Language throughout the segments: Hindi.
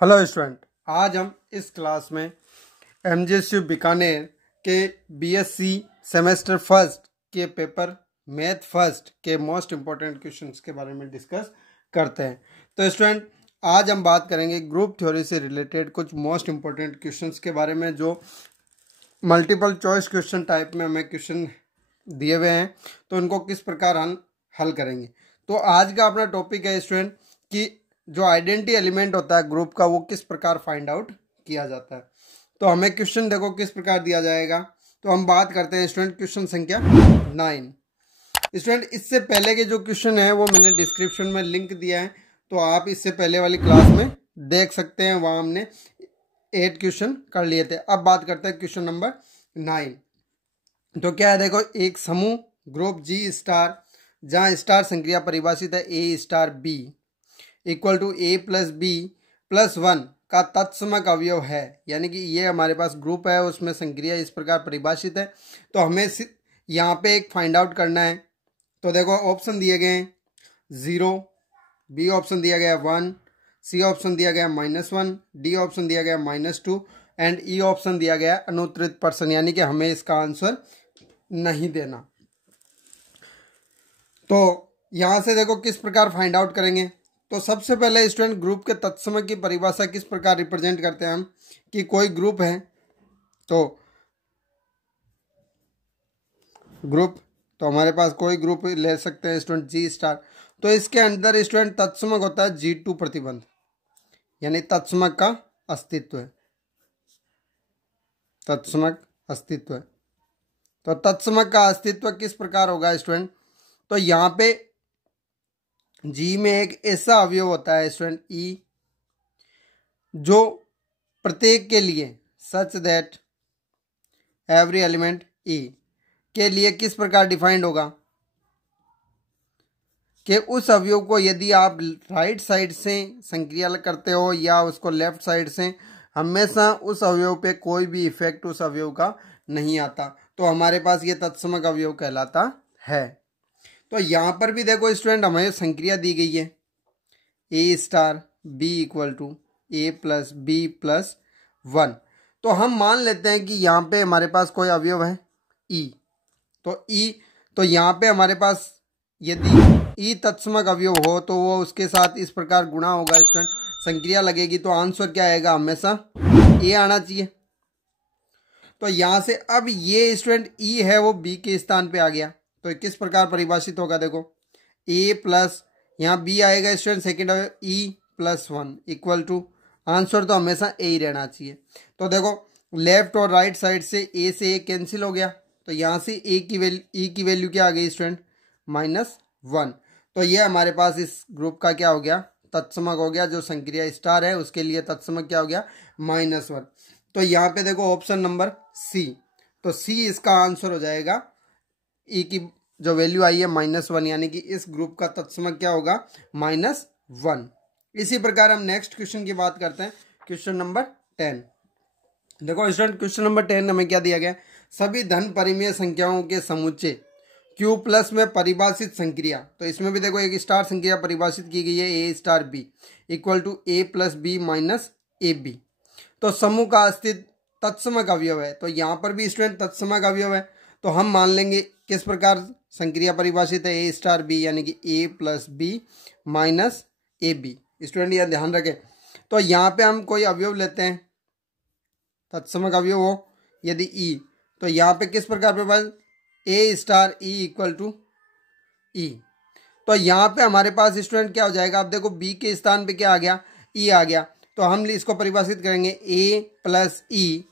हेलो स्टूडेंट, आज हम इस क्लास में एमजेएसयू बीकानेर के बीएससी सेमेस्टर फर्स्ट के पेपर मैथ फर्स्ट के मोस्ट इम्पोर्टेंट क्वेश्चंस के बारे में डिस्कस करते हैं। तो स्टूडेंट, आज हम बात करेंगे ग्रुप थ्योरी से रिलेटेड कुछ मोस्ट इम्पोर्टेंट क्वेश्चंस के बारे में जो मल्टीपल चॉइस क्वेश्चन टाइप में हमें क्वेश्चन दिए हुए हैं, तो उनको किस प्रकार हम हल करेंगे। तो आज का अपना टॉपिक है स्टूडेंट कि जो आइडेंटिटी एलिमेंट होता है ग्रुप का वो किस प्रकार फाइंड आउट किया जाता है। तो हमें क्वेश्चन देखो किस प्रकार दिया जाएगा। तो हम बात करते हैं स्टूडेंट क्वेश्चन संख्या 9। स्टूडेंट, इससे पहले के जो क्वेश्चन है वो मैंने डिस्क्रिप्शन में लिंक दिया है, तो आप इससे पहले वाली क्लास में देख सकते हैं। वहाँ हमने 8 क्वेश्चन कर लिए थे। अब बात करते हैं क्वेश्चन नंबर 9। तो क्या है, देखो, एक समूह ग्रुप जी स्टार जहाँ स्टार संक्रिया परिभाषित है A star B equal to A plus B plus 1 का तत्समक अवयव है। यानी कि ये हमारे पास ग्रुप है, उसमें संक्रिया इस प्रकार परिभाषित है। तो हमें यहाँ पे एक फाइंड आउट करना है। तो देखो, ऑप्शन दिए गए हैं 0, बी ऑप्शन दिया गया 1, सी ऑप्शन दिया गया -1, डी ऑप्शन दिया गया -2 एंड ई ऑप्शन दिया गया अनुत्तरित पर्सन। यानी कि हमें इसका आंसर नहीं देना। तो यहाँ से देखो किस प्रकार फाइंड आउट करेंगे। तो सबसे पहले स्टूडेंट, ग्रुप के तत्समक की परिभाषा किस प्रकार रिप्रेजेंट करते हैं हम कि कोई ग्रुप है। तो ग्रुप, तो हमारे पास कोई ग्रुप ले सकते हैं स्टूडेंट जी स्टार। तो इसके अंदर स्टूडेंट तत्समक होता है G2 प्रतिबंध, यानी तत्समक का अस्तित्व है। तत्समक अस्तित्व है। तो तत्समक का अस्तित्व किस प्रकार होगा स्टूडेंट। तो यहाँ पे जी में एक ऐसा अवयव होता है स्टूडेंट ई, जो प्रत्येक के लिए सच दैट एवरी एलिमेंट ई के लिए किस प्रकार डिफाइंड होगा कि उस अवयव को यदि आप राइट साइड से संक्रिया करते हो या उसको लेफ्ट साइड से, हमेशा उस अवयव पे कोई भी इफेक्ट उस अवयव का नहीं आता। तो हमारे पास ये तत्समक अवयव कहलाता है। तो यहाँ पर भी देखो स्टूडेंट, हमें संक्रिया दी गई है A star B equal to A plus B plus 1। तो हम मान लेते हैं कि यहाँ पे हमारे पास कोई अवयव है ई। तो ई, तो यहाँ पे हमारे पास यदि ई तत्समक अवयव हो तो वो उसके साथ इस प्रकार गुणा होगा स्टूडेंट, संक्रिया लगेगी। तो आंसर क्या आएगा, हमेशा ए आना चाहिए। तो यहाँ से अब ये स्टूडेंट ई है वो बी के स्थान पे आ गया। तो किस प्रकार परिभाषित होगा, देखो ए प्लस, यहाँ बी आएगा student second E plus 1 equal to, answer तो हमेशा ए ही रहना चाहिए। तो देखो लेफ्ट और राइट साइड से ए कैंसिल हो गया। तो यहाँ से ए की वैल्यू, ई की वैल्यू क्या आ गई स्टूडेंट, -1। तो ये हमारे पास इस ग्रुप का क्या हो गया, तत्समक हो गया। जो संक्रिया स्टार है उसके लिए तत्समक क्या हो गया, -1। तो यहाँ पे देखो ऑप्शन नंबर सी, तो सी इसका आंसर हो जाएगा। ई की जो वैल्यू आई है -1, यानी कि इस ग्रुप का तत्समक क्या होगा, -1। इसी प्रकार हम नेक्स्ट क्वेश्चन की बात करते हैं, क्वेश्चन नंबर 10। देखो स्टूडेंट, क्वेश्चन नंबर 10 हमें क्या दिया गया, सभी धन परिमेय संख्याओं के समुच्चय Q प्लस में परिभाषित संक्रिया। तो इसमें भी देखो एक स्टार संक्रिया परिभाषित की गई है A star B equal to A plus B minus A B. तो समूह का अस्तित्व तत्समक अवयव है। तो यहाँ पर भी स्टूडेंट तत्समक अवयव है। तो हम मान लेंगे किस प्रकार संक्रिया परिभाषित है ए स्टार बी, यानी कि A plus B minus A B. Student यह ध्यान रखें। तो यहाँ पे हम कोई अवयव लेते हैं, तत्समक अवयव हो यदि ई, तो यहाँ पे किस प्रकार परिभाषित, ए स्टार ई इक्वल टू ई। तो यहाँ पे हमारे पास स्टूडेंट क्या हो जाएगा, अब देखो बी के स्थान पे क्या आ गया, ई आ गया। तो हम इसको परिभाषित करेंगे A plus E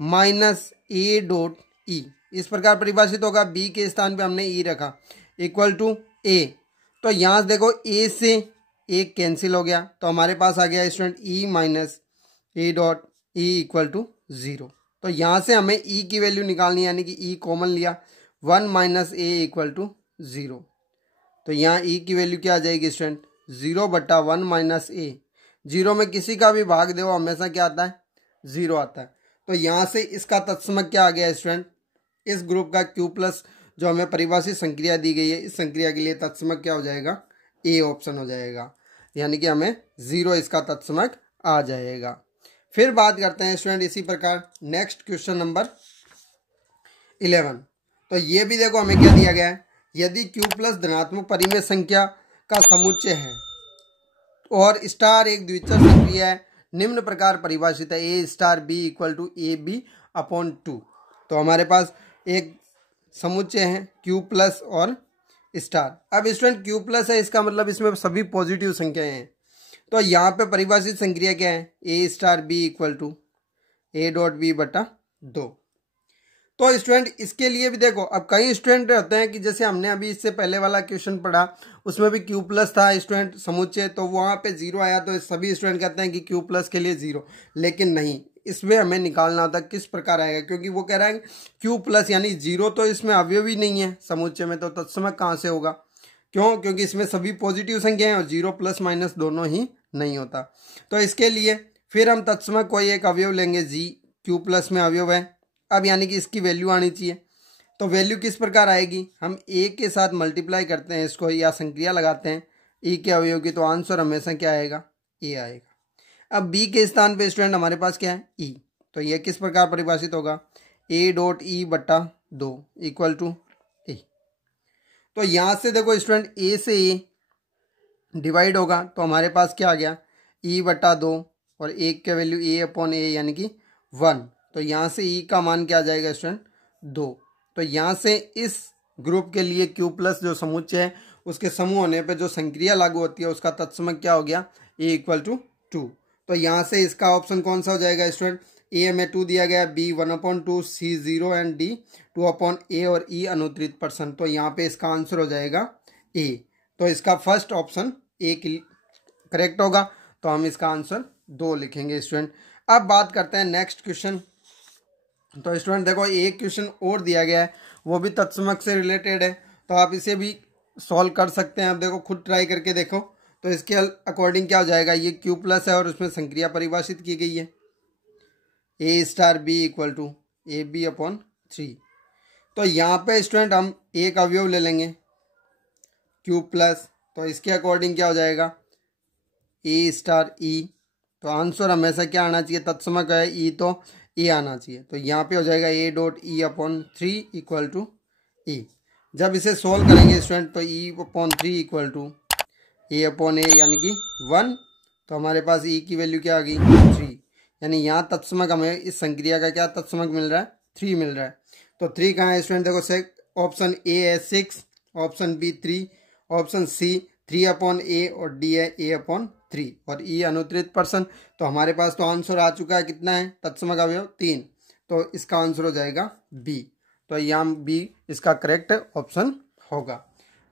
minus A dot E. इस प्रकार परिभाषित होगा। बी के स्थान पे हमने ई रखा इक्वल टू ए। तो यहाँ से देखो ए से एक कैंसिल हो गया। तो हमारे पास आ गया student E minus A dot E equal to 0। तो यहाँ से हमें ई की वैल्यू निकालनी है, यानी कि ई कॉमन लिया, 1 माइनस ए इक्वल टू 0। तो यहाँ ई की वैल्यू क्या आ जाएगी स्टूडेंट, 0/1 माइनस ए। 0 में किसी का भी भाग दो हमेशा क्या आता है, 0 आता है। तो यहाँ से इसका तत्समक क्या आ गया स्टूडेंट, इस ग्रुप का Q प्लस जो हमें परिभाषित संक्रिया दी गई है, इस संक्रिया के लिए तत्समक क्या हो जाएगा, ए ऑप्शन हो जाएगा। यानी कि हमें 0 इसका तत्समक आ जाएगा। फिर बात करते हैं स्टूडेंट इसी प्रकार नेक्स्ट क्वेश्चन नंबर 11। तो ये भी देखो हमें क्या दिया गया है, यदि Q प्लस धनात्मक परिमेय संख्या का समुच्चय है और स्टार एक द्विचर संक्रिया है, निम्न प्रकार परिभाषित है A star B equal to AB/2। तो हमारे पास एक समुच्चय है Q प्लस और स्टार। अब स्टूडेंट Q प्लस है, इसका मतलब इसमें सभी पॉजिटिव संख्याएं हैं। तो यहाँ पे परिभाषित संक्रिया क्या है, A star B equal to A.B/2। तो स्टूडेंट इसके लिए भी देखो, अब कई स्टूडेंट रहते हैं कि जैसे हमने अभी इससे पहले वाला क्वेश्चन पढ़ा उसमें भी Q प्लस था स्टूडेंट समुच्चय, तो वहाँ पे 0 आया, तो सभी स्टूडेंट कहते हैं कि Q प्लस के लिए 0, लेकिन नहीं, इसमें हमें निकालना होता किस प्रकार आएगा, क्योंकि वो कह रहा है Q प्लस यानी 0 तो इसमें अवयव ही नहीं है समुच्चय में, तो तत्समक कहाँ से होगा, क्यों, क्योंकि इसमें सभी पॉजिटिव संख्या हैं और 0 प्लस माइनस दोनों ही नहीं होता। तो इसके लिए फिर हम तत्समक कोई एक अवयव लेंगे, जी Q प्लस में अवयव है। अब यानी कि इसकी वैल्यू आनी चाहिए, तो वैल्यू किस प्रकार आएगी, हम ए के साथ मल्टीप्लाई करते हैं इसको या संक्रिया लगाते हैं ई के अवयव की, तो आंसर हमेशा क्या आएगा, ए आएगा। अब बी के स्थान पे स्टूडेंट हमारे पास क्या है, ई, तो यह किस प्रकार परिभाषित होगा, A.E/2 इक्वल टू ए। तो यहाँ से देखो स्टूडेंट ए से ए डिवाइड होगा, तो हमारे पास क्या आ गया, E/2 और एक के वैल्यू A/A यानी कि 1। तो यहाँ से ई का मान क्या आ जाएगा स्टूडेंट, 2। तो यहाँ से इस ग्रुप के लिए Q प्लस जो समुच्चय है उसके समूह होने पे जो संक्रिया लागू होती है उसका तत्समक क्या हो गया, A इक्वल टू 2। तो यहाँ से इसका ऑप्शन कौन सा हो जाएगा स्टूडेंट, A में 2 दिया गया, B 1/2, C 0 and D 2/A और E अनुत्तरित पर्सन। तो यहाँ पे इसका आंसर हो जाएगा A। तो इसका फर्स्ट ऑप्शन A करेक्ट होगा, तो हम इसका आंसर 2 लिखेंगे स्टूडेंट। अब बात करते हैं नेक्स्ट क्वेश्चन। तो स्टूडेंट देखो एक क्वेश्चन और दिया गया है, वो भी तत्समक से रिलेटेड है, तो आप इसे भी सॉल्व कर सकते हैं। आप देखो खुद ट्राई करके देखो, तो इसके अकॉर्डिंग क्या हो जाएगा, ये Q प्लस है और उसमें संक्रिया परिभाषित की गई है A star B equal to AB/3। तो यहाँ पे स्टूडेंट हम एक अवयव ले लेंगे Q प्लस, तो इसके अकॉर्डिंग क्या हो जाएगा, A स्टार E। तो आंसर हमेशा क्या आना चाहिए, तत्समक है E तो ए आना चाहिए, तो यहाँ पे हो जाएगा A.E/3 इक्वल टू ए। जब इसे सोल्व करेंगे स्टूडेंट तो E/3 इक्वल टू A/A यानी कि 1। तो हमारे पास E की वैल्यू क्या आ गई, 3, यानी यहाँ तत्समक हमें इस संक्रिया का क्या तत्समक मिल रहा है, 3 मिल रहा है। तो 3 कहाँ है स्टूडेंट, देखो ऑप्शन ए है 6, option B 3, option C 3/A और डी है A/3 और E अनुत्तरित पर्सन। तो हमारे पास तो आंसर आ चुका है, कितना है तत्समक अवयव 3, तो इसका आंसर हो जाएगा बी। तो यहाँ बी इसका करेक्ट ऑप्शन होगा।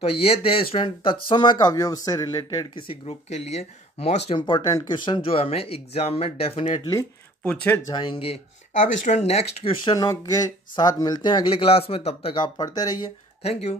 तो ये थे स्टूडेंट तत्समक अवयव से रिलेटेड किसी ग्रुप के लिए मोस्ट इंपॉर्टेंट क्वेश्चन जो हमें एग्जाम में डेफिनेटली पूछे जाएंगे। अब स्टूडेंट नेक्स्ट क्वेश्चनों के साथ मिलते हैं अगली क्लास में, तब तक आप पढ़ते रहिए। Thank you.